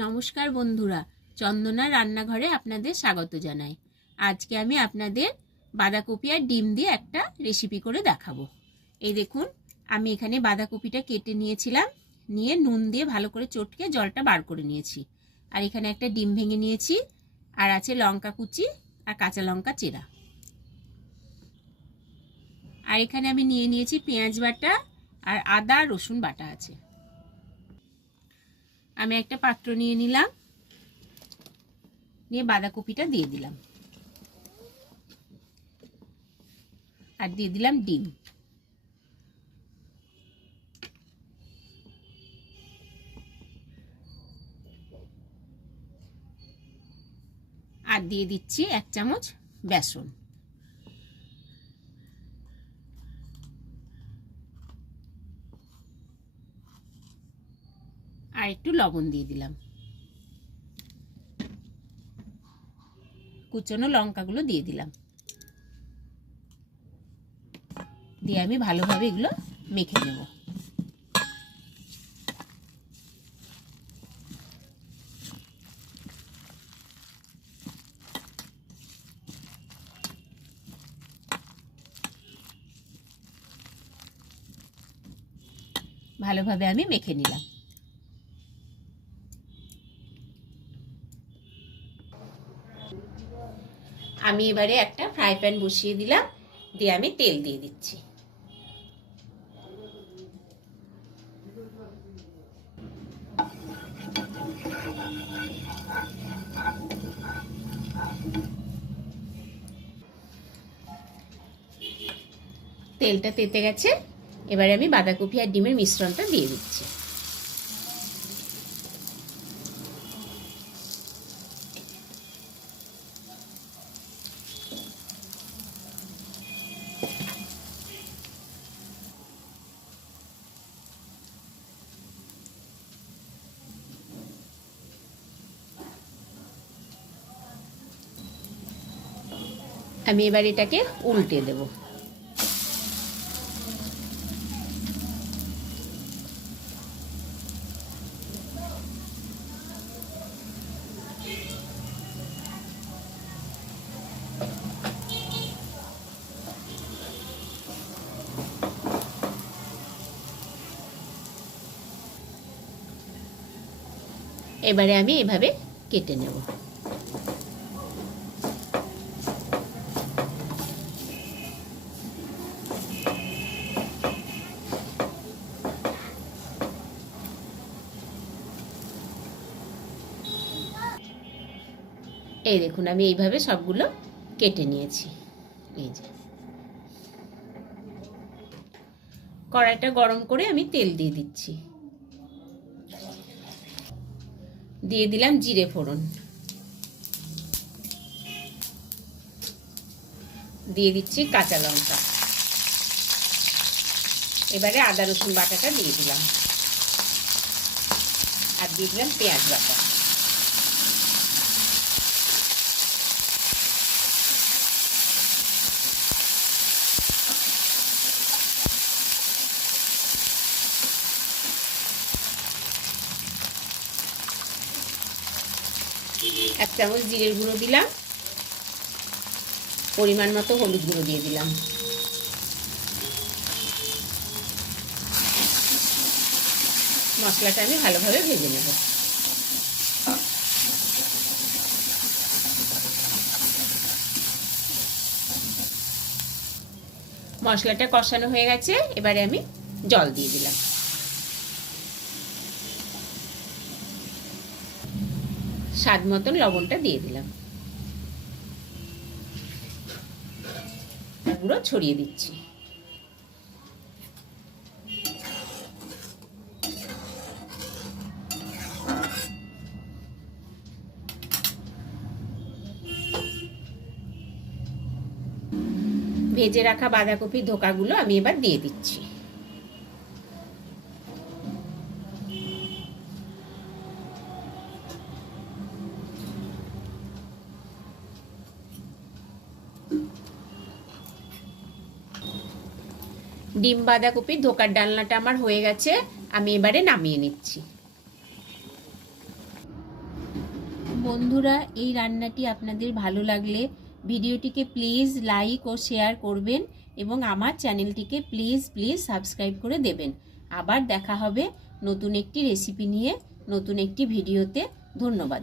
নমস্কার বন্ধুরা, চন্দনা রান্নাঘরে আপনাদের স্বাগত জানাই। আজকে আমি আপনাদের বাঁধাকপি আর ডিম দিয়ে একটা রেসিপি করে দেখাবো। এই দেখুন, আমি এখানে বাঁধাকপিটা কেটে নিয়েছিলাম, নিয়ে নুন দিয়ে ভালো করে চটকে জলটা বার করে নিয়েছি। আর এখানে একটা ডিম ভেঙে নিয়েছি, আর আছে লঙ্কা কুচি আর কাঁচা লঙ্কা চেরা। আর এখানে আমি নিয়ে নিয়েছি পেঁয়াজ বাটা আর আদা রসুন বাটা আছে। আমি একটা পাত্র নিয়ে নিলাম, নিয়ে বাঁধাকপিটা দিয়ে দিলাম আর দিয়ে দিলাম ডিম। আর দিয়ে দিচ্ছি 1 চামচ বেসন। আর একটু লবণ দিয়ে দিলাম। কুচনো লঙ্কাগুলো দিয়ে দিলাম, দিয়ে আমি ভালোভাবে এগুলো মেখে নেব। ভালোভাবে আমি মেখে নিলাম। আমি এবারে একটা ফ্রাই প্যান বসিয়ে দিলাম, দিয়ে আমি তেল দিয়ে দিচ্ছি। তেলটা তেতে গেছে, এবারে আমি বাঁধাকপি আর ডিমের মিশ্রণটা দিয়ে দিচ্ছি। আমি এবার এটাকে উল্টে দেব। এবারে আমি এভাবে কেটে নেব। এই দেখুন, আমি এইভাবে সবগুলো কেটে নিয়েছি। এই যে কড়াইটা গরম করে আমি তেল দিয়ে দিচ্ছি। দিয়ে দিলাম জিরে ফোড়ন, দিয়ে দিচ্ছি কাঁচা লঙ্কা। এবারে আদা রসুন বাটাটা দিয়ে দিলাম, আর দিয়ে দিলাম পেঁয়াজ বাটা। এক চামচ জিরের গুঁড়ো দিলাম, পরিমাণ মতো হলুদ গুঁড়ো দিয়ে দিলাম। মশলাটা আমি ভালোভাবে ভেজে নেব। মশলাটা কষানো হয়ে গেছে, এবারে আমি জল দিয়ে দিলাম। স্বাদ মতন লবণটা দিয়ে দিলাম, পুরো ছড়িয়ে দিচ্ছি। ভেজে রাখা বাঁধাকপির ধোকাগুলো আমি এবার দিয়ে দিচ্ছি। ডিম বাঁধাকপির ধোকার ডালনাটা আমার হয়ে গেছে, আমি এবারে নামিয়ে নিচ্ছি। বন্ধুরা, এই রান্নাটি আপনাদের ভালো লাগলে ভিডিওটিকে প্লিজ লাইক ও শেয়ার করবেন এবং আমার চ্যানেলটিকে প্লিজ সাবস্ক্রাইব করে দেবেন। আবার দেখা হবে নতুন একটি রেসিপি নিয়ে, নতুন একটি ভিডিওতে। ধন্যবাদ।